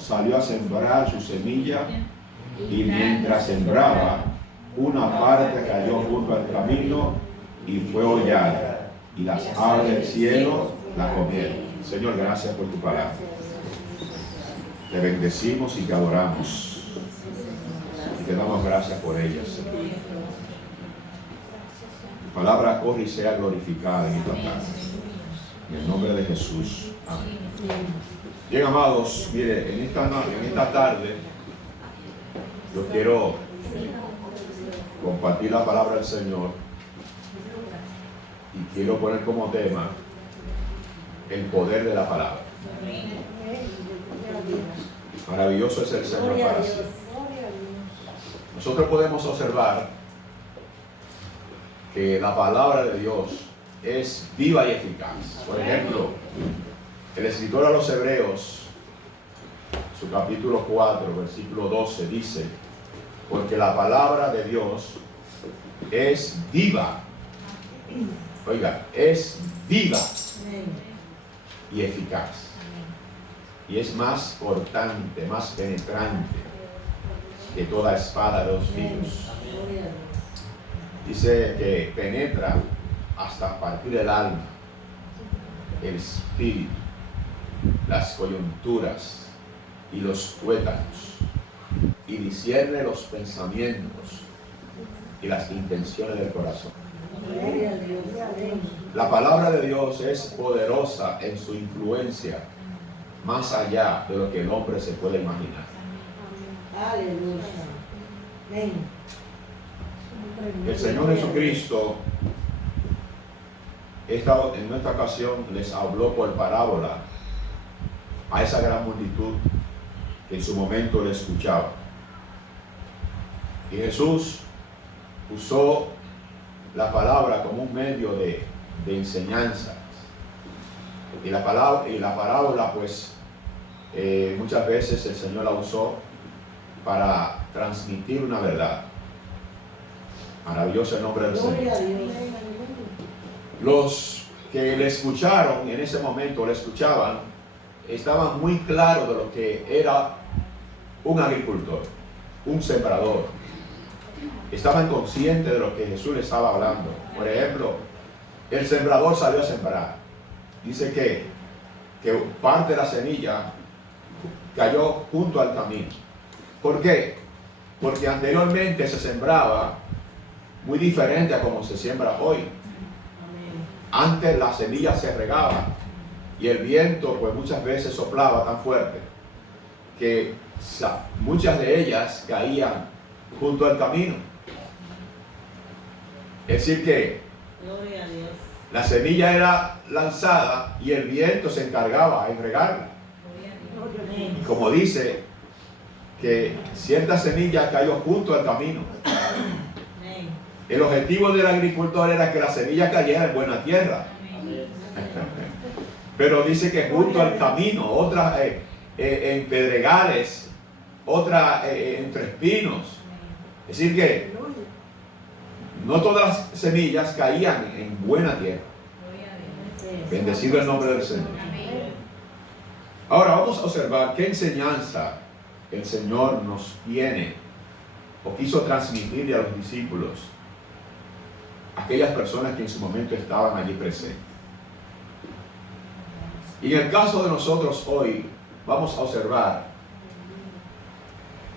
Salió a sembrar su semilla y mientras sembraba, una parte cayó junto al camino y fue hollada, y las aves del cielo la comieron. Señor, gracias por tu palabra. Te bendecimos y te adoramos. Y te damos gracias por ella, Señor. Tu palabra corre y sea glorificada en esta tarde. En el nombre de Jesús. Amén. Bien, amados, mire, en esta tarde yo quiero compartir la palabra del Señor y quiero poner como tema el poder de la palabra. Maravilloso es el Señor para sí. Nosotros podemos observar que la palabra de Dios es viva y eficaz. Por ejemplo, el escritor a los Hebreos, su capítulo 4, versículo 12, dice: porque la palabra de Dios es viva. Oiga, es viva y eficaz. Y es más cortante, más penetrante que toda espada de dos filos. Dice que penetra hasta partir el alma, el espíritu, las coyunturas y los tuétanos, y discierne los pensamientos y las intenciones del corazón. La palabra de Dios es poderosa en su influencia, más allá de lo que el hombre se puede imaginar. El Señor Jesucristo en esta ocasión les habló por parábola a esa gran multitud que en su momento le escuchaba. Y Jesús usó la palabra como un medio de enseñanza. Y la parábola, pues, muchas veces el Señor la usó para transmitir una verdad. Maravilloso el nombre del Señor. Los que le escucharon en ese momento, le escuchaban, estaban muy claros de lo que era un agricultor, un sembrador. Estaban conscientes de lo que Jesús les estaba hablando. Por ejemplo, el sembrador salió a sembrar. Dice que parte de la semilla cayó junto al camino. ¿Por qué? Porque anteriormente se sembraba muy diferente a como se siembra hoy. Antes la semilla se regaba y el viento pues muchas veces soplaba tan fuerte que muchas de ellas caían junto al camino. Es decir que la semilla era lanzada y el viento se encargaba en regarla. Y como dice que cierta semilla cayó junto al camino. El objetivo del agricultor era que la semilla cayera en buena tierra. Pero dice que junto al camino, otras en pedregales, otras entre espinos. Es decir que no todas las semillas caían en buena tierra. Bendecido el nombre del Señor. Ahora vamos a observar qué enseñanza el Señor nos tiene o quiso transmitirle a los discípulos, aquellas personas que en su momento estaban allí presentes. Y en el caso de nosotros hoy, vamos a observar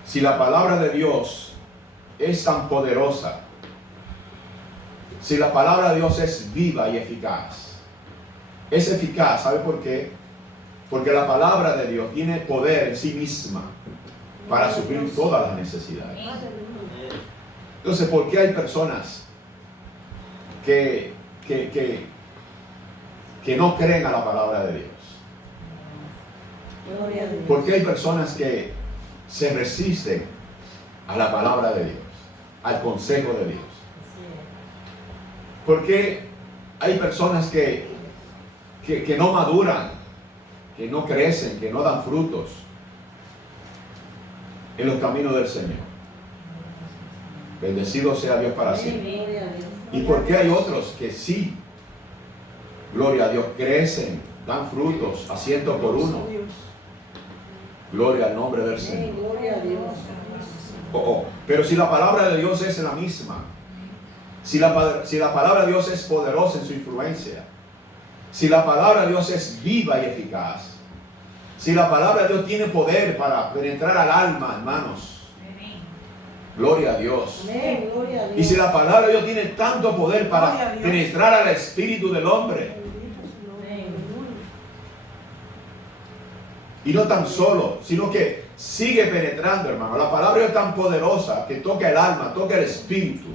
si la palabra de Dios es tan poderosa, si la palabra de Dios es viva y eficaz. Es eficaz, ¿sabe por qué? Porque la palabra de Dios tiene poder en sí misma para suplir todas las necesidades. Entonces, ¿por qué hay personas que no creen a la palabra de Dios? ¿Por qué hay personas que se resisten a la palabra de Dios, al consejo de Dios? ¿Por qué hay personas que no maduran, que no crecen, que no dan frutos en los caminos del Señor? Bendecido sea Dios para siempre. ¿Y por qué hay otros que sí, gloria a Dios, crecen, dan frutos a 100 por uno? Gloria al nombre del Señor. Gloria a Dios. Pero si la palabra de Dios es la misma, si la palabra de Dios es poderosa en su influencia, si la palabra de Dios es viva y eficaz, si la palabra de Dios tiene poder para penetrar al alma, hermanos, gloria a Dios. Amén, gloria a Dios. Y si la palabra de Dios tiene tanto poder para penetrar al espíritu del hombre, y no tan solo, sino que sigue penetrando, hermano. La palabra de Dios es tan poderosa que toca el alma, toca el espíritu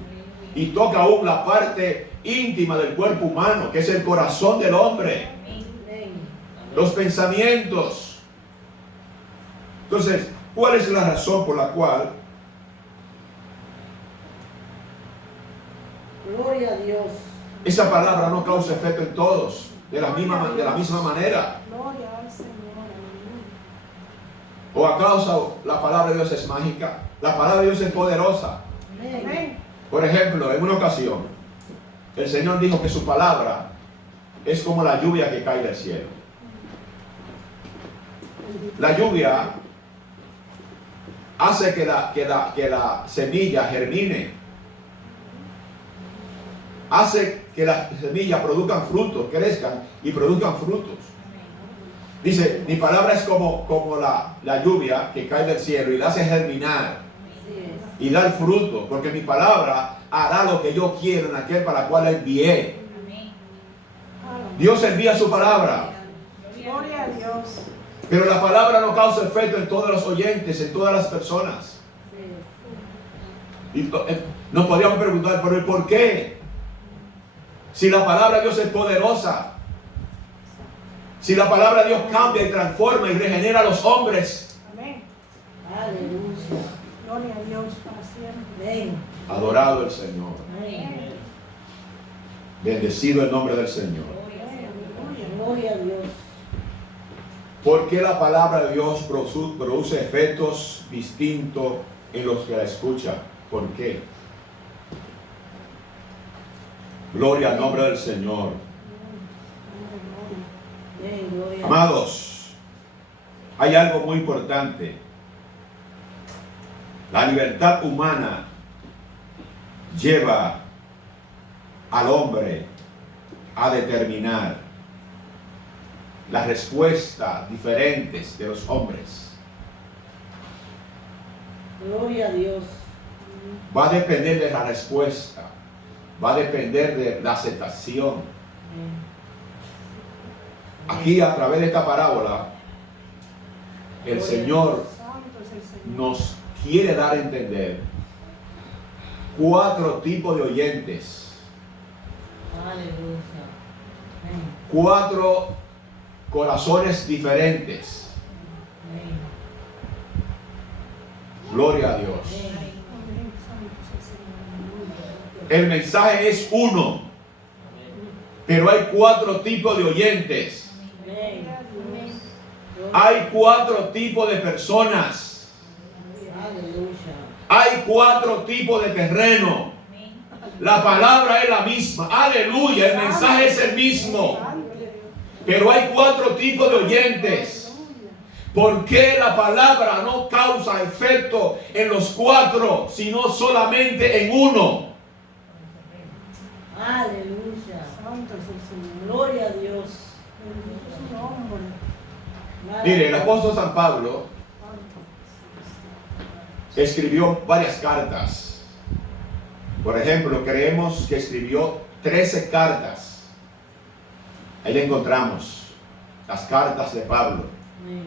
y toca aún la parte íntima del cuerpo humano, que es el corazón del hombre, los pensamientos. Entonces, ¿cuál es la razón por la cual gloria a Dios, esa palabra no causa efecto en todos de la misma manera? Gloria al Señor. ¿O acaso la palabra de Dios es mágica? La palabra de Dios es poderosa. amén, Por ejemplo, en una ocasión, el Señor dijo que su palabra es como la lluvia que cae del cielo. La lluvia hace que la semilla germine. Hace que las semillas produzcan frutos, crezcan y produzcan frutos. Dice, mi palabra es como la lluvia que cae del cielo y la hace germinar y dar fruto, porque mi palabra hará lo que yo quiero en aquel para el cual la envié. Dios envía su palabra, Gloria a Dios. pero la palabra no causa efecto en todos los oyentes, en todas las personas. Y nos podríamos preguntar, ¿pero por qué? Si la palabra de Dios es poderosa, si la palabra de Dios cambia y transforma y regenera a los hombres. Amén. aleluya, Gloria a Dios para siempre. amén, Adorado el Señor. amén, Bendecido el nombre del Señor. gloria a Dios, ¿Por qué la palabra de Dios produce efectos distintos en los que la escuchan? ¿Por qué? Gloria al nombre del Señor. amén, gloria a Dios, Amados, hay algo muy importante. La libertad humana lleva al hombre a determinar las respuestas diferentes de los hombres. gloria a Dios, Va a depender de la respuesta, va a depender de la aceptación. Aquí, a través de esta parábola, el Señor Santo es el Señor. nos quiere dar a entender 4 tipos de oyentes, aleluya, amén, 4 corazones diferentes. amén, Gloria a Dios. Amén. Santo es el Señor. El mensaje es uno, pero hay 4 tipos de oyentes. amén, Hay 4 tipos de personas. aleluya, Hay 4 tipos de terreno. La palabra es la misma. Aleluya. El mensaje es el mismo. Pero hay 4 tipos de oyentes. ¿Por qué la palabra no causa efecto en los 4, sino solamente en uno? aleluya, Santo es el Señor. gloria a Dios, Bendito es su nombre. Mire, el apóstol San Pablo escribió varias cartas. Por ejemplo, creemos que escribió 13 cartas. Ahí le encontramos las cartas de Pablo. amén,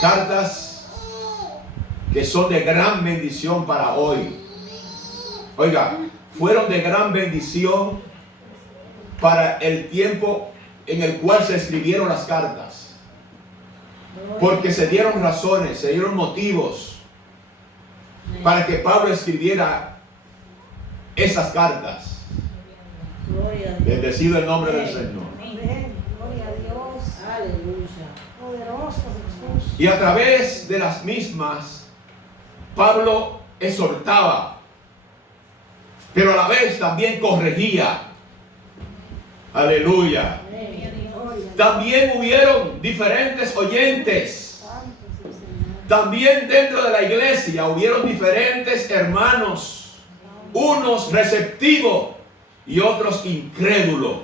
Cartas que son de gran bendición para hoy. Oiga, fueron de gran bendición para el tiempo en el cual se escribieron las cartas. Porque se dieron razones, se dieron motivos para que Pablo escribiera esas cartas. gloria a Dios, Bendecido el nombre del Señor. Amén. Gloria a Dios. aleluya, Poderoso Jesús. Y a través de las mismas, Pablo exhortaba, pero a la vez también corregía. Aleluya. amén, Gloria. También hubieron diferentes oyentes. También dentro de la iglesia hubieron diferentes hermanos, unos receptivos y otros incrédulos.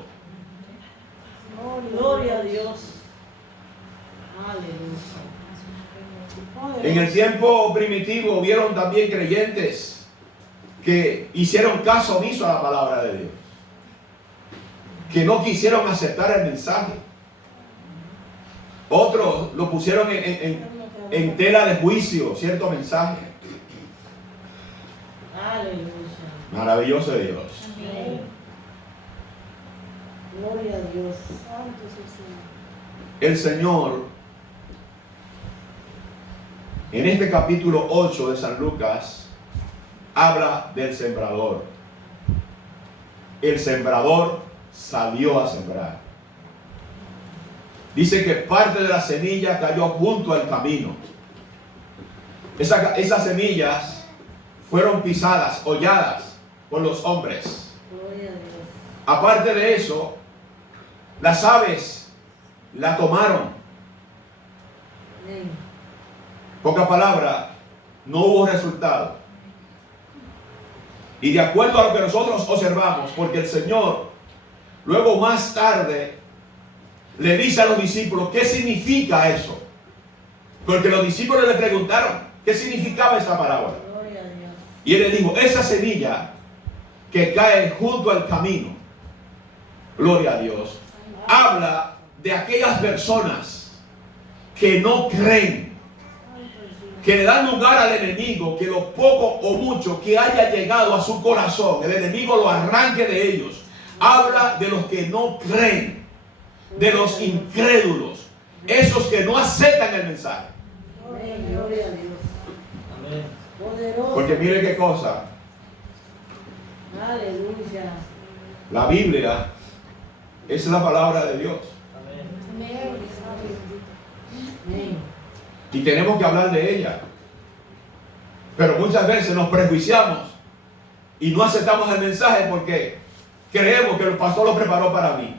Gloria a Dios. Aleluya. En el tiempo primitivo hubieron también creyentes que hicieron caso omiso a la palabra de Dios, que no quisieron aceptar el mensaje. Otros lo pusieron en tela de juicio, cierto mensaje. Aleluya. Maravilloso de Dios. Amén. Gloria a Dios. Santo es el Señor. El Señor, en este capítulo 8 de San Lucas, habla del sembrador. El sembrador salió a sembrar. Dice que parte de la semilla cayó junto al camino. Esas semillas fueron pisadas, holladas por los hombres. Gloria a Dios. Aparte de eso, las aves la tomaron. Amén. Poca palabra, no hubo resultado. Y de acuerdo a lo que nosotros observamos, porque el Señor luego más tarde le dice a los discípulos, ¿qué significa eso? Porque los discípulos le preguntaron, ¿qué significaba esta parábola? Gloria a Dios. Y él le dijo, esa semilla que cae junto al camino, gloria a Dios, habla de aquellas personas que no creen, que le dan lugar al enemigo, que lo poco o mucho que haya llegado a su corazón, el enemigo lo arranque de ellos. Habla de los que no creen, de los incrédulos, esos que no aceptan el mensaje. Amén. Gloria a Dios. Amén. Poderoso. Porque mire qué cosa, Aleluya. la Biblia es la palabra de Dios. Amén. Amén. Y tenemos que hablar de ella. Pero muchas veces nos prejuiciamos y no aceptamos el mensaje porque creemos que el pastor lo preparó para mí.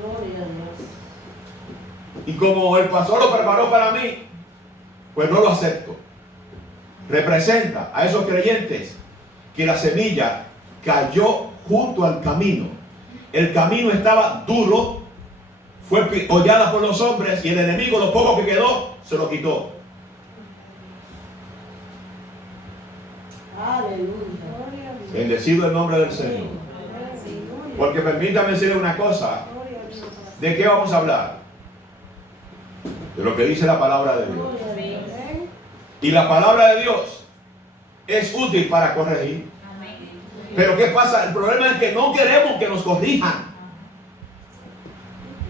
Gloria a Dios. Y como el pastor lo preparó para mí, pues no lo acepto. Representa a esos creyentes que la semilla cayó junto al camino. El camino estaba duro, fue hollada por los hombres y el enemigo, lo poco que quedó, se lo quitó. Aleluya. Gloria a Dios. Bendecido el nombre del Señor. Porque permítame decirle una cosa. Gloria a Dios. ¿De qué vamos a hablar? De lo que dice la palabra de Dios. Gloria a Dios. Amén. Y la palabra de Dios es útil para corregir. Pero ¿qué pasa? El problema es que no queremos que nos corrijan.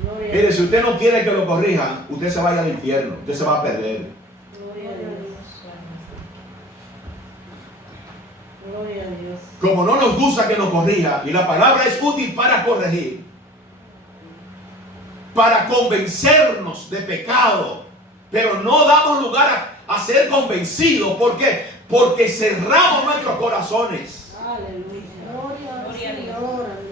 Gloria a Mire, Dios. si usted no quiere que lo corrijan, usted se vaya al infierno, usted se va a perder. Gloria a Dios. Gloria a Dios. Como no nos gusta que nos corrija, y la palabra es útil para corregir, para convencernos de pecado, pero no damos lugar a ser convencidos. ¿Por qué? Porque cerramos nuestros corazones. Aleluya. Gloria al Gloria a Dios. Señor. Aleluya.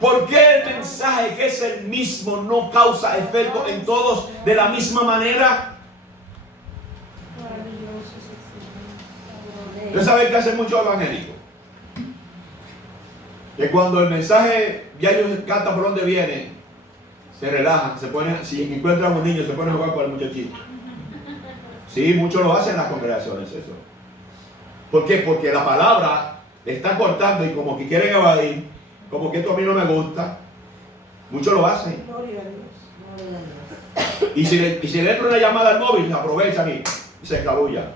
¿Por qué el mensaje que es el mismo no causa efecto en todos de la misma manera? Maravilloso es el Señor. Usted sabe que hace mucho evangélico, que cuando el mensaje ya ellos captan por dónde viene, se relajan, se ponen, si encuentran a un niño, se ponen a jugar con el muchachito. Sí, muchos lo hacen en las congregaciones eso. ¿Por qué? Porque la palabra está cortando y como que quieren evadir, como que esto a mí no me gusta. Muchos lo hacen. Gloria a Dios. Gloria a Dios. Y si le entra una llamada al móvil, aprovechan y se escabullan.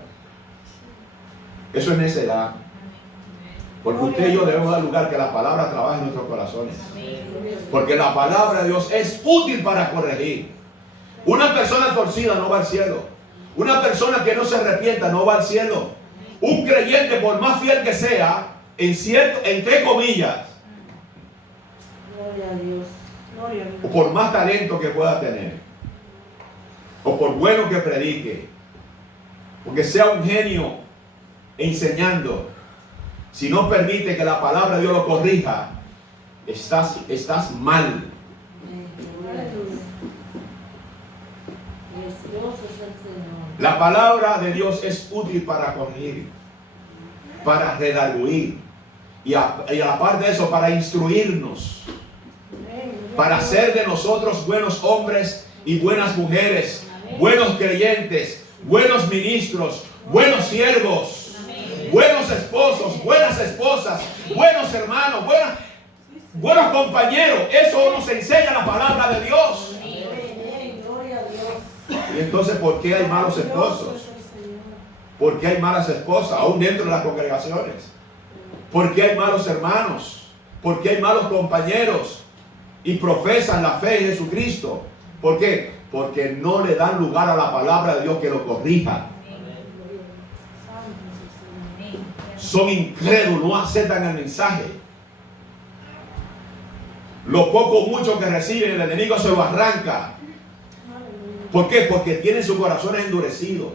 Eso es necedad. Porque usted y yo debemos dar lugar que la palabra trabaje en nuestros corazones. Porque la palabra de Dios es útil para corregir. Una persona torcida no va al cielo. Una persona que no se arrepienta no va al cielo. Un creyente, por más fiel que sea, entre comillas, Gloria a Dios. Gloria a o Dios. por más talento que pueda tener, o por bueno que predique, porque sea un genio enseñando, si no permite que la palabra de Dios lo corrija, estás mal. Amén. Gloria a Dios. La palabra de Dios es útil para corregir, para redarguir y a la par de eso para instruirnos, para hacer de nosotros buenos hombres y buenas mujeres, buenos creyentes, buenos ministros, buenos siervos, buenos esposos, buenas esposas, buenos hermanos, buenos compañeros. Eso nos enseña la palabra de Dios. Gloria a Dios. Y entonces, ¿por qué hay malos esposos? ¿Por qué hay malas esposas aún dentro de las congregaciones? ¿Por qué hay malos hermanos? ¿Por qué hay malos compañeros? Y profesan la fe en Jesucristo. ¿Por qué? Porque no le dan lugar a la palabra de Dios que lo corrija. Son incrédulos, no aceptan el mensaje. Lo poco o mucho que reciben, el enemigo se lo arranca. ¿Por qué? Porque tienen sus corazones endurecidos.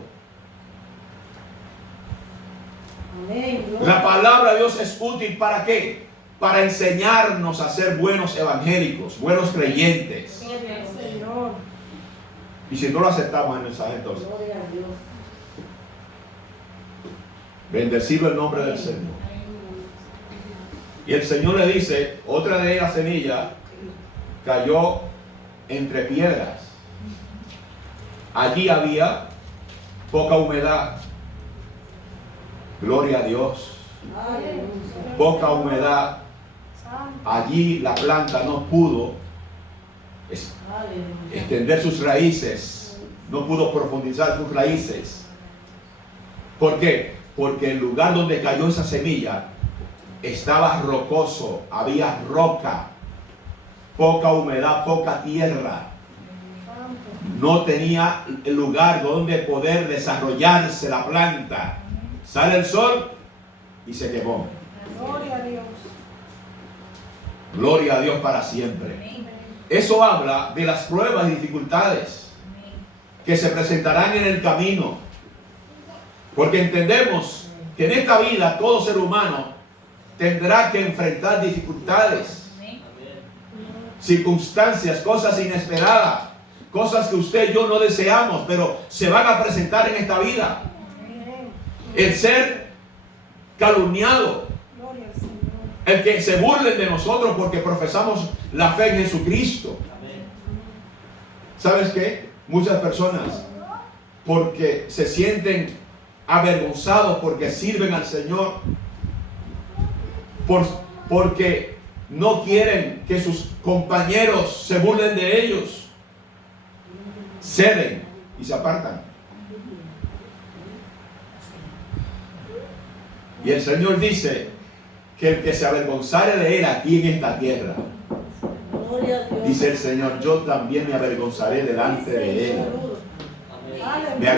La palabra de Dios es útil ¿para qué? Para enseñarnos a ser buenos evangélicos, buenos creyentes. Señor. Y si no lo aceptamos el mensaje, entonces, Gloria a Dios. bendecido el nombre del Señor. Y el Señor le dice, otra de ellas semillas cayó entre piedras. Allí había poca humedad. Gloria a Dios. Aleluya. Poca humedad. Allí la planta no pudo Aleluya. extender sus raíces, no pudo profundizar sus raíces. ¿Por qué? Porque el lugar donde cayó esa semilla estaba rocoso, había roca, poca humedad, poca tierra. No tenía el lugar donde poder desarrollarse la planta. Sale el sol y se quemó. Gloria a Dios. Gloria a Dios para siempre. Eso habla de las pruebas y dificultades que se presentarán en el camino. Porque entendemos que en esta vida todo ser humano tendrá que enfrentar dificultades, circunstancias, cosas inesperadas, cosas que usted y yo no deseamos, pero se van a presentar en esta vida. El ser calumniado, Gloria al Señor. el que se burlen de nosotros porque profesamos la fe en Jesucristo. ¿Sabes qué? Muchas personas, porque se sienten avergonzados porque sirven al Señor, porque no quieren que sus compañeros se burlen de ellos, ceden y se apartan. Y el Señor dice que el que se avergonzare de él aquí en esta tierra, Gloria a Dios. dice el Señor, yo también me avergonzaré delante de él. Me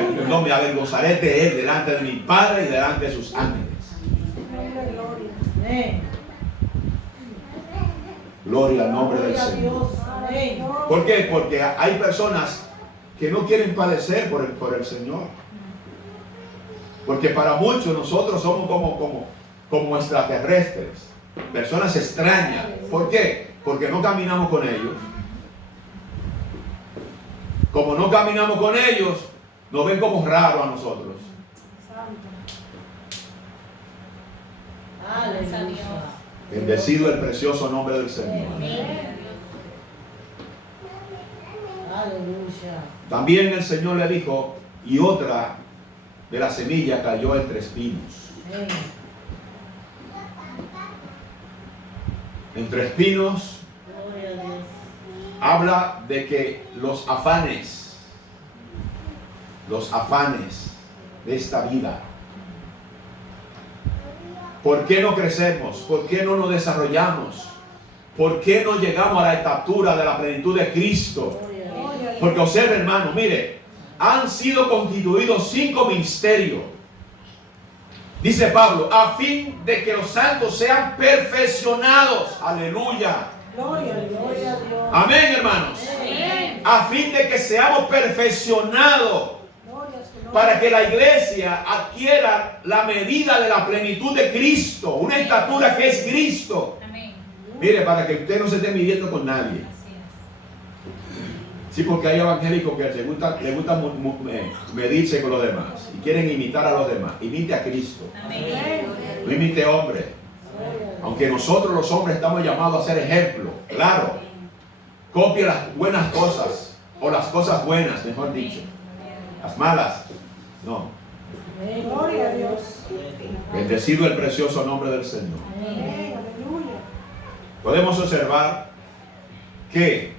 avergonzaré de él delante de mi Padre y delante de sus ángeles. Nombre, gloria. Amén. Gloria al nombre del Gloria a Señor. Dios. Amén. ¿Por qué? Porque hay personas que no quieren padecer por el Señor. Porque para muchos nosotros somos como extraterrestres, personas extrañas. ¿Por qué? Porque no caminamos con ellos. Como no caminamos con ellos, nos ven como raros a nosotros. Santo. Aleluya. Bendecido el precioso nombre del Señor. Aleluya. También el Señor le dijo, y otra de la semilla cayó entre espinos. Amén. Entre espinos Gloria a Dios. habla de que los afanes de esta vida. ¿Por qué no crecemos? ¿Por qué no nos desarrollamos? ¿Por qué no llegamos a la estatura de la plenitud de Cristo? Gloria a Dios. Porque observe, hermano, mire, han sido constituidos 5 ministerios. Dice Pablo, a fin de que los santos sean perfeccionados. Aleluya. Gloria a Dios. Gloria a Dios. Amén, hermanos. Amén. A fin de que seamos perfeccionados, Gloria a su nombre. para que la iglesia adquiera la medida de la plenitud de Cristo, una estatura que es Cristo. Amén. Mire, para que usted no se esté midiendo con nadie. Así Sí, porque hay evangélicos que les gusta medirse con los demás y quieren imitar a los demás. Imite a Cristo. No imite hombres. Aunque nosotros los hombres estamos llamados a ser ejemplo, claro. Copia las buenas cosas, o las cosas buenas, mejor dicho. Las malas, no. Gloria a Dios. Bendecido el precioso nombre del Señor. Amén. Aleluya. Podemos observar que,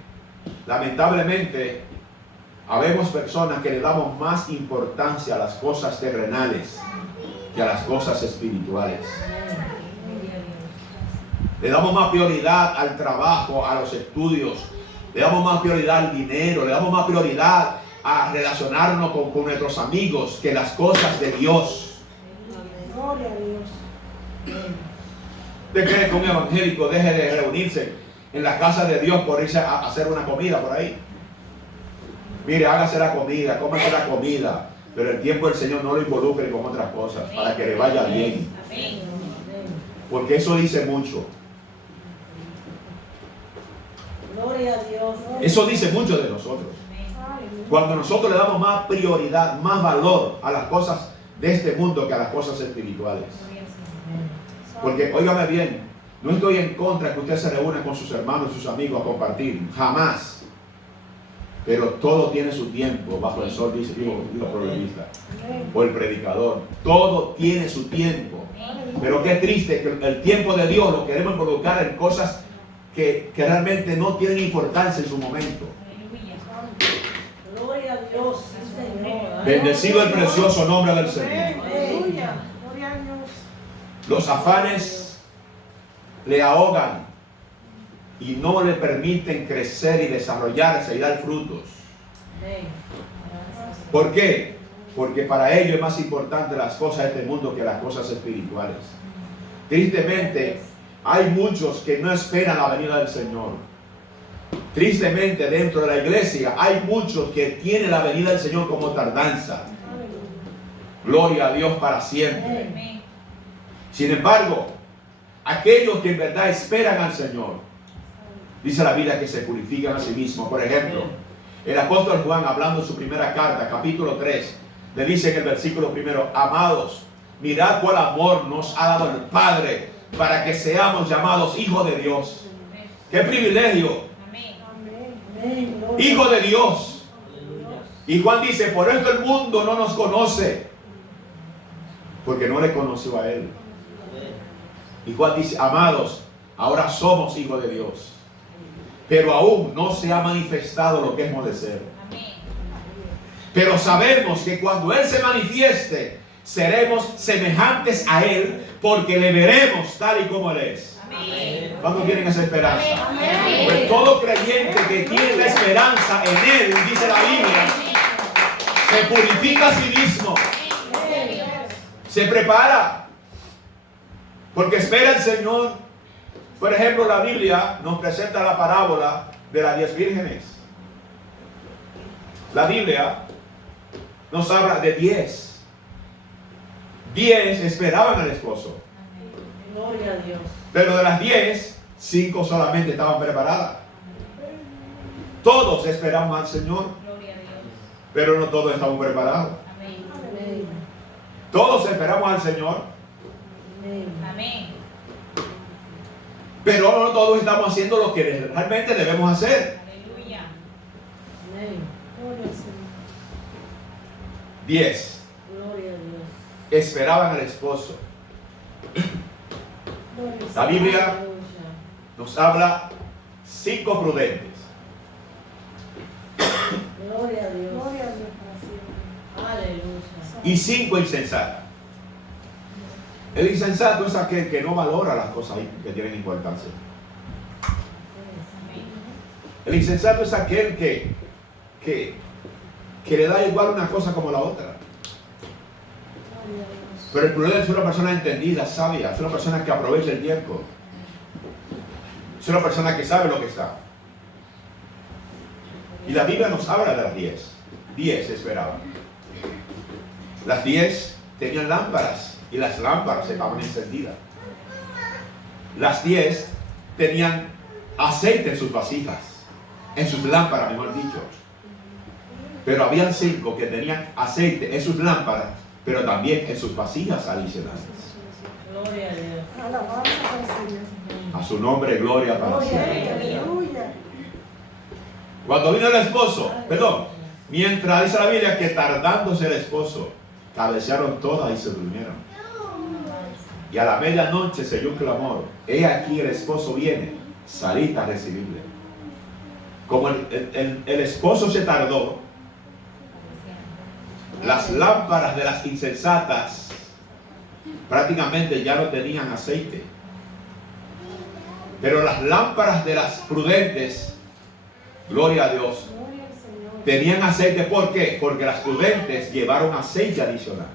lamentablemente, habemos personas que le damos más importancia a las cosas terrenales que a las cosas espirituales. Le damos más prioridad al trabajo, a los estudios, le damos más prioridad al dinero, le damos más prioridad a relacionarnos con nuestros amigos que las cosas de Dios. Gloria a Dios. ¿Usted cree que un evangélico deje de reunirse en la casa de Dios por irse a hacer una comida por ahí? Mire, hágase la comida, cómase la comida, pero el tiempo del Señor no lo involucre con otras cosas para que le vaya bien. Porque eso dice mucho. Gloria a Dios. Eso dice mucho de nosotros. Aleluya. Cuando nosotros le damos más prioridad, más valor a las cosas de este mundo que a las cosas espirituales. Porque, óigame bien, no estoy en contra de que usted se reúna con sus hermanos, sus amigos a compartir, jamás. Pero todo tiene su tiempo bajo el sol, dice el proverbista o el predicador. Todo tiene su tiempo. Pero qué triste que el tiempo de Dios lo queremos involucrar en cosas que realmente no tienen importancia en su momento. Gloria a Dios, sí, Señor. Bendecido el precioso nombre del Señor. Aleluya. Gloria a Dios. Los afanes le ahogan y no le permiten crecer y desarrollarse y dar frutos. ¿Por qué? Porque para ellos es más importante las cosas de este mundo que las cosas espirituales. Tristemente, hay muchos que no esperan la venida del Señor. Tristemente, dentro de la iglesia hay muchos que tienen la venida del Señor como tardanza. Gloria a Dios para siempre. Sin embargo, aquellos que en verdad esperan al Señor, dice la Biblia que se purifican a sí mismos. Por ejemplo, el apóstol Juan, hablando en su primera carta, capítulo 3, le dice en el versículo primero: amados, mirad cuál amor nos ha dado el Padre para que seamos llamados hijos de Dios. ¡Qué privilegio! Amén. Hijo de Dios. Y Juan dice: por esto el mundo no nos conoce, porque no le conoció a Él. Y Juan dice: amados, ahora somos hijos de Dios, pero aún no se ha manifestado lo que hemos de ser. Pero sabemos que cuando Él se manifieste, seremos semejantes a Él, porque le veremos tal y como Él es. ¿Cuántos tienen esa esperanza? Pues todo creyente que tiene la esperanza en Él, dice la Biblia, se purifica a sí mismo, se prepara, porque espera el Señor. Por ejemplo, la Biblia nos presenta la parábola de las 10 vírgenes. La Biblia nos habla de 10. 10 esperaban al esposo. Gloria a Dios. Pero de las 10, 5 solamente estaban preparadas. Todos esperamos al Señor, pero no todos estamos preparados. Amén. Todos esperamos al Señor, Amén. pero no todos estamos haciendo lo que realmente debemos hacer. Amén. Gloria al Señor. 10 Gloria a Dios. esperaban al esposo. Gloria al La Señor. Biblia Aleluya. nos habla 5 prudentes Gloria a Dios. Gloria a Dios para siempre. Aleluya. y 5 insensatas. El insensato es aquel que no valora las cosas que tienen importancia. El insensato es aquel que le da igual una cosa como la otra. Gloria a Dios. Pero el prudente es una persona entendida, sabia, es una persona que aprovecha el tiempo. Es una persona que sabe lo que está. Y la Biblia nos habla de las 10. 10 esperaban. Las 10 tenían lámparas y las lámparas estaban encendidas. Las 10 tenían aceite en sus vasijas, en sus lámparas, mejor dicho. Pero habían 5 que tenían aceite en sus lámparas, pero también en sus vasijas adicionales. Gloria a Dios. Alabanza al Señor. A su nombre, gloria para siempre. Aleluya. Cuando vino el esposo, perdón, mientras dice la Biblia que tardándose el esposo, cabecearon todas y se durmieron. Y a la medianoche se oyó un clamor: he aquí el esposo viene, salid a recibirle. Como el esposo se tardó, las lámparas de las insensatas prácticamente ya no tenían aceite. Pero las lámparas de las prudentes, gloria a Dios, Gloria al Señor. tenían aceite. ¿Por qué? Porque las prudentes llevaron aceite adicional.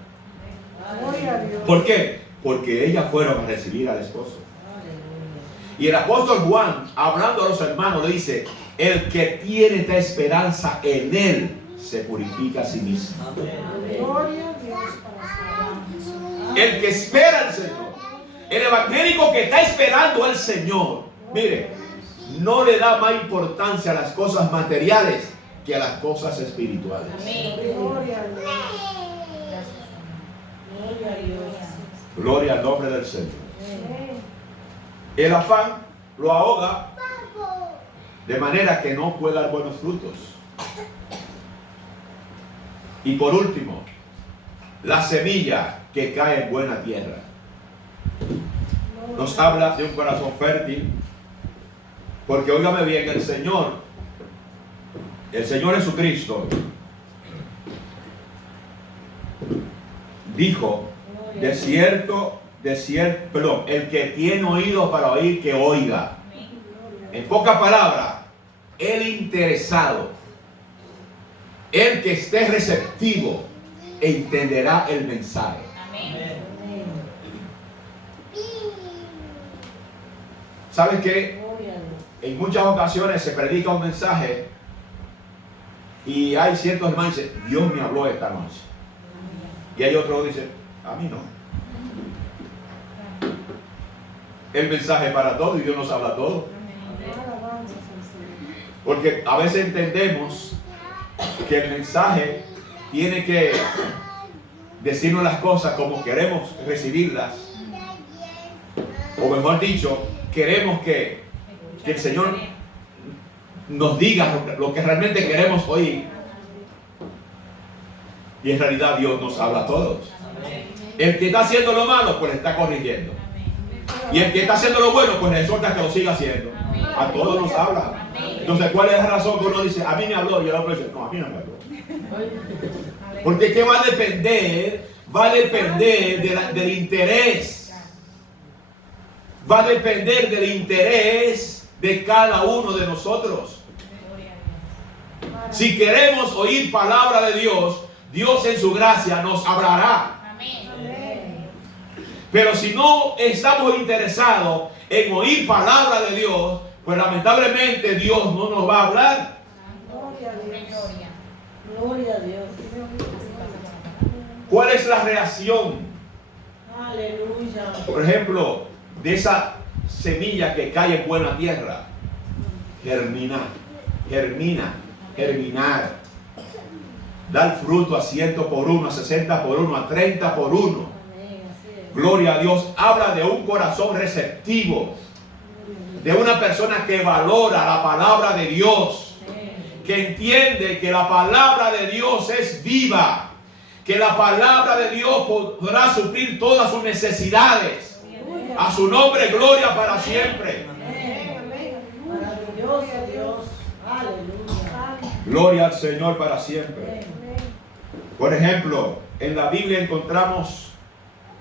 Gloria a Dios. ¿Por qué? Porque ellas fueron a recibir al esposo. Aleluya. Y el apóstol Juan, hablando a los hermanos, le dice: el que tiene esta esperanza en él se purifica a sí mismo. Amén. Gloria a Dios para siempre. El que espera al Señor, el evangélico que está esperando al Señor, mire, no le da más importancia a las cosas materiales que a las cosas espirituales. Amén. Gloria a Dios. Gloria a Dios. Gloria al nombre del Señor. Amén. El afán lo ahoga de manera que no puede dar buenos frutos. Y por último, la semilla que cae en buena tierra. Nos habla de un corazón fértil, porque óigame bien, el Señor Jesucristo dijo: de cierto, perdón, el que tiene oído para oír, que oiga. En pocas palabras, el interesado, el que esté receptivo, entenderá el mensaje. Amén. ¿Sabes qué? Gloria a Dios. En muchas ocasiones se predica un mensaje y hay ciertos hermanos que dicen: Dios me habló esta noche. Y hay otros que dicen: a mí no. El mensaje para todos y Dios nos habla a todos. Alabanza al Señor. Porque a veces entendemos que el mensaje tiene que decirnos las cosas como queremos recibirlas. O mejor dicho, queremos que el Señor nos diga lo que realmente queremos oír. Y en realidad Dios nos habla a todos. El que está haciendo lo malo, pues le está corrigiendo. Y el que está haciendo lo bueno, pues le exhorta que lo siga haciendo. A todos nos habla. Entonces, ¿cuál es la razón que uno dice: a mí me habló? Y el otro dice: no, a mí no me habló. Porque ¿qué va a depender? Va a depender del interés. Va a depender del interés de cada uno de nosotros. Si queremos oír palabra de Dios, Dios en su gracia nos hablará. Amén. Pero si no estamos interesados en oír palabra de Dios, pues lamentablemente Dios no nos va a hablar. Gloria a Dios. Gloria a Dios. ¿Cuál es la reacción, Aleluya. por ejemplo, de esa semilla que cae en buena tierra? Germinar, germinar. Dar fruto a 100 por 1, a 60 por 1, a 30 por 1. Amén. Así es. Gloria a Dios. Habla de un corazón receptivo, de una persona que valora la palabra de Dios, que entiende que la palabra de Dios es viva, que la palabra de Dios podrá suplir todas sus necesidades. A su nombre, gloria para siempre. Amén. Amén. Maravilloso Dios. Aleluya. Gloria al Señor para siempre. Amén. Por ejemplo, en la Biblia encontramos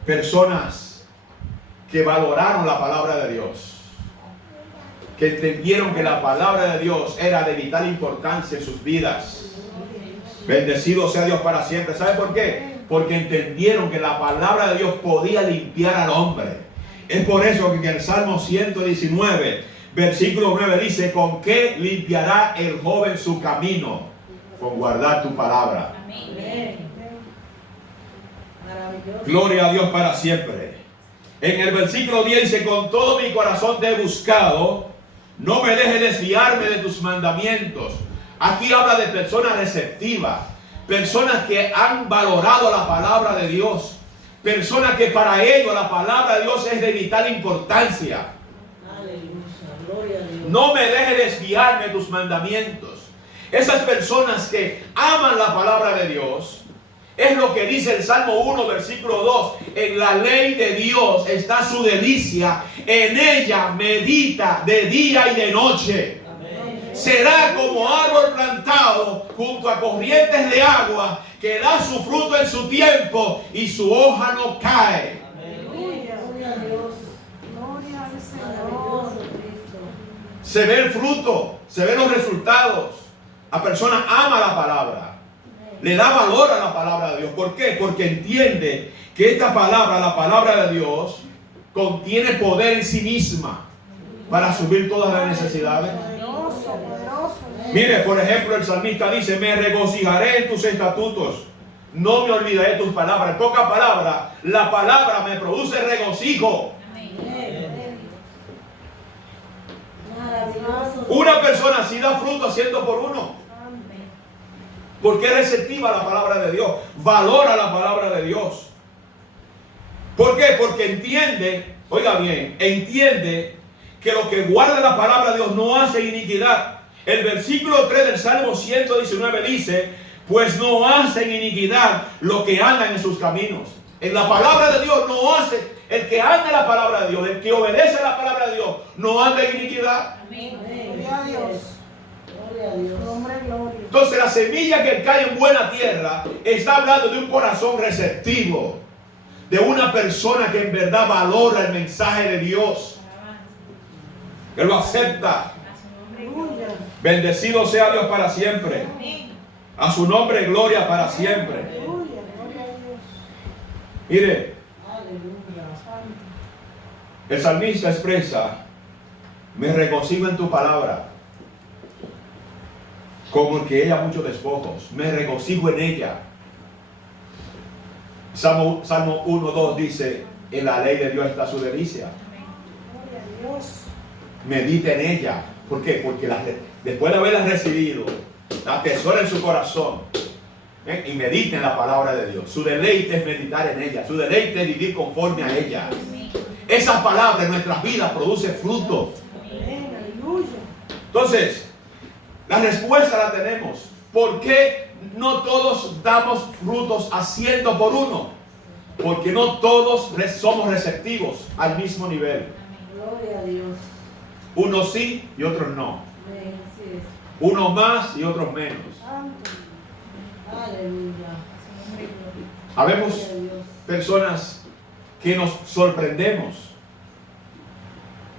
personas que valoraron la palabra de Dios, que entendieron que la palabra de Dios era de vital importancia en sus vidas. Bendecido sea Dios para siempre. ¿Sabe por qué? Porque entendieron que la palabra de Dios podía limpiar al hombre. Es por eso que en el Salmo 119, versículo 9 dice: ¿con qué limpiará el joven su camino? Con guardar tu palabra. Amén. Maravilloso. Gloria a Dios para siempre. En el versículo 10 dice: con todo mi corazón te he buscado, no me dejes desviarme de tus mandamientos. Aquí habla de personas receptivas, personas que han valorado la palabra de Dios, personas que para ellos la palabra de Dios es de vital importancia. Aleluya. Gloria a Dios. No me dejes desviarme de tus mandamientos. Esas personas que aman la palabra de Dios, es lo que dice el Salmo 1, versículo 2. En la ley de Dios está su delicia, en ella medita de día y de noche. Será como árbol plantado junto a corrientes de agua, que da su fruto en su tiempo y su hoja no cae. Aleluya. Gloria a Dios. Gloria al Señor. Maravilloso Cristo. Se ve el fruto, se ven los resultados. La persona ama la palabra, le da valor a la palabra de Dios. ¿Por qué? Porque entiende que esta palabra, la palabra de Dios, contiene poder en sí misma para suplir todas las necesidades. Poderoso, poderoso. Mire, por ejemplo, el salmista dice: me regocijaré en tus estatutos, no me olvidaré de tus palabras. En pocas palabras, la palabra me produce regocijo. Maravilloso. Una persona así da fruto haciendo por uno, porque es receptiva a la palabra de Dios, valora la palabra de Dios. ¿Por qué? Porque entiende, oiga bien, entiende que los que guardan la palabra de Dios no hacen iniquidad. El versículo 3 del Salmo 119 dice: pues no hacen iniquidad los que andan en sus caminos. En la palabra de Dios no hace, el que anda en la palabra de Dios, el que obedece a la palabra de Dios, no anda en iniquidad. Gloria a Dios. Gloria a Dios. Nombre, gloria. Entonces la semilla que cae en buena tierra está hablando de un corazón receptivo, de una persona que en verdad valora el mensaje de Dios, que lo acepta. Aleluya. Bendecido sea Dios para siempre. A su nombre gloria para siempre. Aleluya. Gloria a Dios. Mire, Aleluya. Santo. el salmista expresa: me regocijo en tu palabra, como el que ella muchos despojos, me regocijo en ella. Salmo 1:2 dice: en la ley de Dios está su delicia. Gloria a Dios. Medita en ella. ¿Por qué? Porque después de haberla recibido, la atesora en su corazón, y medita en la palabra de Dios. Su deleite es meditar en ella, su deleite es vivir conforme a ella. Esa palabra en nuestras vidas produce fruto. Amén. Aleluya. Entonces, la respuesta la tenemos. ¿Por qué no todos damos frutos haciendo por uno? Porque no todos somos receptivos al mismo nivel. Gloria a Dios. Unos sí y otros no. Amén. Así es. Unos más y otros menos. Santo. Aleluya. Habemos Gloria a Dios. personas que nos sorprendemos.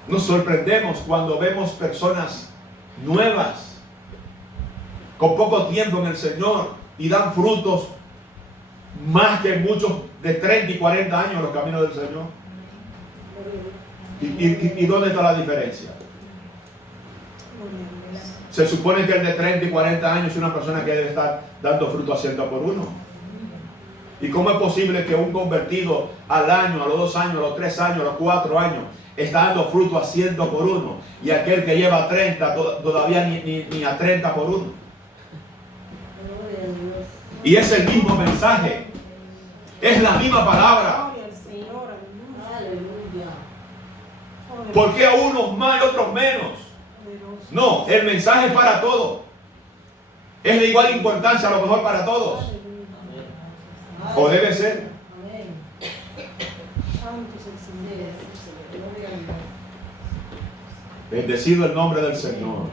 Nos sorprendemos cuando vemos personas nuevas, con poco tiempo en el Señor, y dan frutos más que muchos de 30 y 40 años en los caminos del Señor. ¿Y dónde está la diferencia? Gloria a Dios. Se supone que el de 30 y 40 años es una persona que debe estar dando fruto a ciento por uno. ¿Y cómo es posible que un convertido al año, a los 2 años, a los 3 años, a los 4 años, está dando fruto a 100 por uno, y aquel que lleva 30 todavía ni a 30 por uno? Gloria a Dios. Y es el mismo mensaje, es la misma palabra. Gloria al Señor. Aleluya. Aleluya. ¿Por qué a unos más y otros menos? Poderoso. No, el mensaje es para todos. Es de igual importancia, a lo mejor para todos. Aleluya. O debe ser. Amén. Santo es el Señor. Gloria a Dios. Bendecido el nombre del Señor.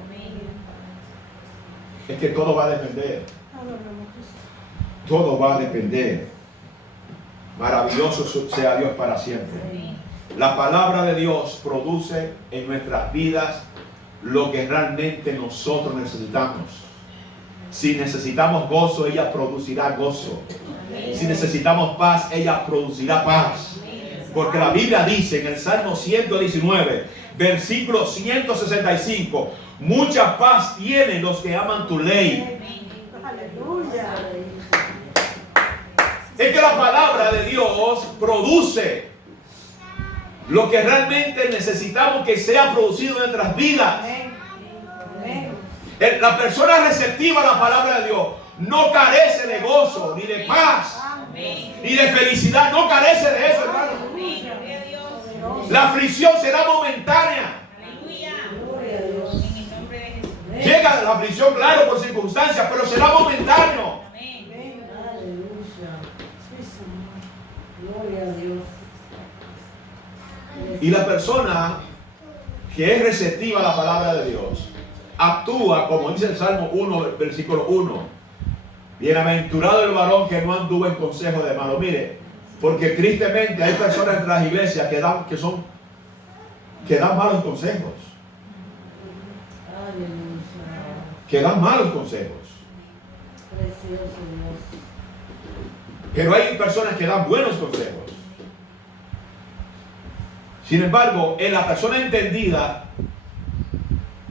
Es que todo va a depender. Adoramos a Cristo. Todo va a depender. Maravilloso sea Dios para siempre. La palabra de Dios produce en nuestras vidas lo que realmente nosotros necesitamos. Si necesitamos gozo, ella producirá gozo. Si necesitamos paz, ella producirá paz. Porque la Biblia dice en el Salmo 119, versículo 165, mucha paz tienen los que aman tu ley. Aleluya. Es que la palabra de Dios produce lo que realmente necesitamos que sea producido en nuestras vidas. Amén. Amén. La persona receptiva a la palabra de Dios no carece de gozo, ni de paz, ni de felicidad. No carece de eso, hermano. La aflicción será momentánea. Gloria a Dios. Llega la aflicción, claro, por circunstancias, pero será momentáneo. Aleluya. Sí, Señor. Gloria a Dios. Y la persona que es receptiva a la palabra de Dios actúa como dice el Salmo 1, versículo 1. Bienaventurado el varón que no anduvo en consejo de malo. Mire, porque tristemente hay personas en las iglesias que dan malos consejos. Aleluya. Que dan malos consejos. Precioso Dios. Pero hay personas que dan buenos consejos. Sin embargo, la persona entendida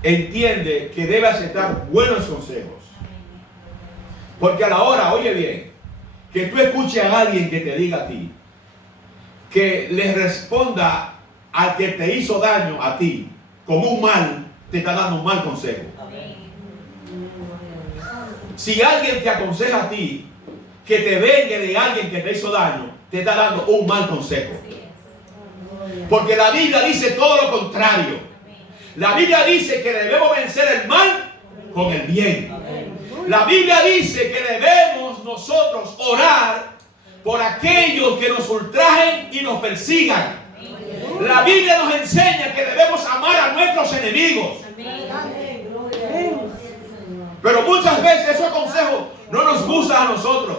entiende que debe aceptar buenos consejos. Porque a la hora, oye bien, que tú escuches a alguien que te diga a ti, que le responda al que te hizo daño a ti con un mal, te está dando un mal consejo. Si alguien te aconseja a ti que te vengue de alguien que te hizo daño, te está dando un mal consejo. Porque la Biblia dice todo lo contrario. La Biblia dice que debemos vencer el mal con el bien. La Biblia dice que debemos nosotros orar por aquellos que nos ultrajen y nos persigan. La Biblia nos enseña que debemos amar a nuestros enemigos. Pero muchas veces esos consejos no nos gustan a nosotros.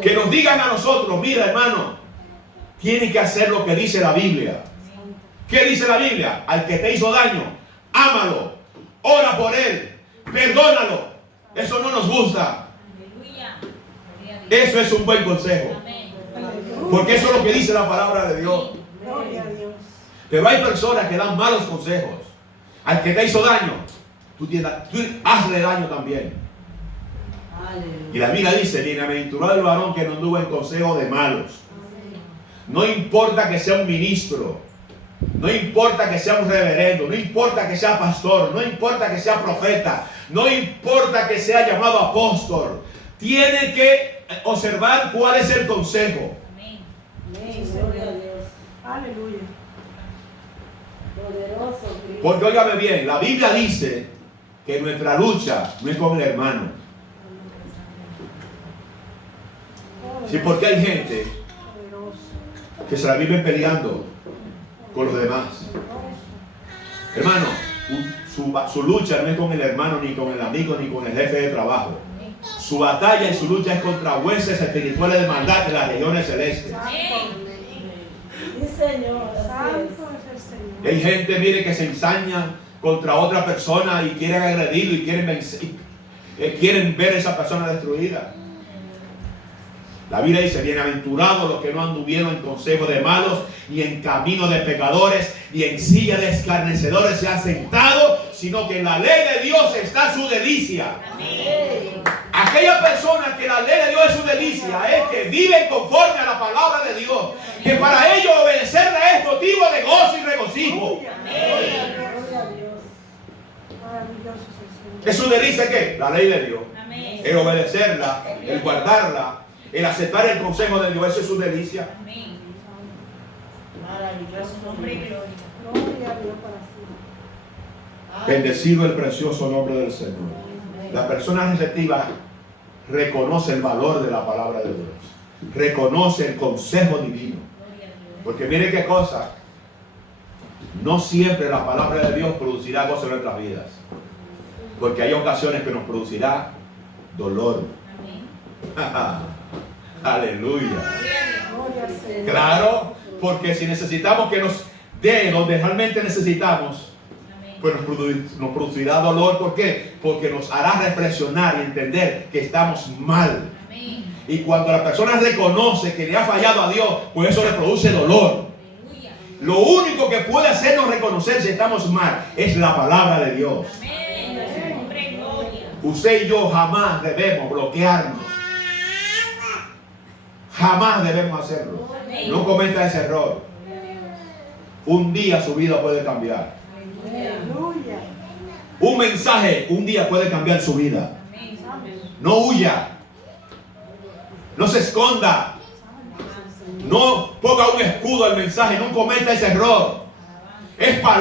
Que nos digan a nosotros, mira hermano, tienes que hacer lo que dice la Biblia. ¿Qué dice la Biblia? Al que te hizo daño, ámalo, ora por él, perdónalo. Eso no nos gusta. Eso es un buen consejo. Porque eso es lo que dice la palabra de Dios. Gloria a Dios. Pero hay personas que dan malos consejos. Al que te hizo daño, tú hazle daño también. Y la Biblia dice, bienaventurado el varón que no anduvo en consejo de malos. No importa que sea un ministro, no importa que sea un reverendo, no importa que sea pastor, no importa que sea profeta, no importa que sea llamado apóstol, tiene que observar cuál es el consejo. Gloria a Dios. Aleluya. Poderoso Cristo. Porque óigame bien, la Biblia dice que nuestra lucha no es con el hermano. Sí, porque hay gente Poderoso. que se la vive peleando con los demás. Hermano, su lucha no es con el hermano, ni con el amigo, ni con el jefe de trabajo. Su batalla y su lucha es contra huestes espirituales de maldad de las regiones celestes. Sí, Señor. Así Santo es el Señor. Hay gente, mire, que se ensaña contra otra persona y quieren agredirlo y quieren vencer, quieren ver a esa persona destruida. La Biblia dice, bienaventurados los que no anduvieron en consejo de malos, ni en camino de pecadores, ni en silla de escarnecedores se han sentado, sino que en la ley de Dios está su delicia. Amén. Aquella persona que la ley de Dios es su delicia, es que viven conforme a la palabra de Dios, que para ellos obedecerla es motivo de gozo y regocijo. Gloria a Dios. Maravilloso es el Señor. ¿Es su delicia qué? La ley de Dios. Amén. El obedecerla, el guardarla, el aceptar el consejo de Dios, eso es su delicia. Amén. Maravilloso. Nombre y gloria. Gloria a Dios para siempre. Bendecido el precioso nombre del Señor. La persona receptiva reconoce el valor de la palabra de Dios. Reconoce el consejo divino. Porque mire qué cosa. No siempre la palabra de Dios producirá gozo en nuestras vidas. Porque hay ocasiones que nos producirá dolor. Aleluya. Gloria al Señor. Claro, porque si necesitamos que nos dé donde realmente necesitamos, pues nos producirá dolor. ¿Por qué? Porque nos hará reflexionar y entender que estamos mal. Amén. Y cuando la persona reconoce que le ha fallado a Dios, pues eso le produce dolor. Aleluya. Lo único que puede hacernos reconocer si estamos mal es la palabra de Dios. Amén. Nombre y gloria. Usted y yo jamás debemos bloquearnos. Jamás debemos hacerlo. No cometa ese error. Un día su vida puede cambiar. Aleluya. Un mensaje un día puede cambiar su vida. No huya. No se esconda. No ponga un escudo al mensaje. No cometa ese error. Es palabra.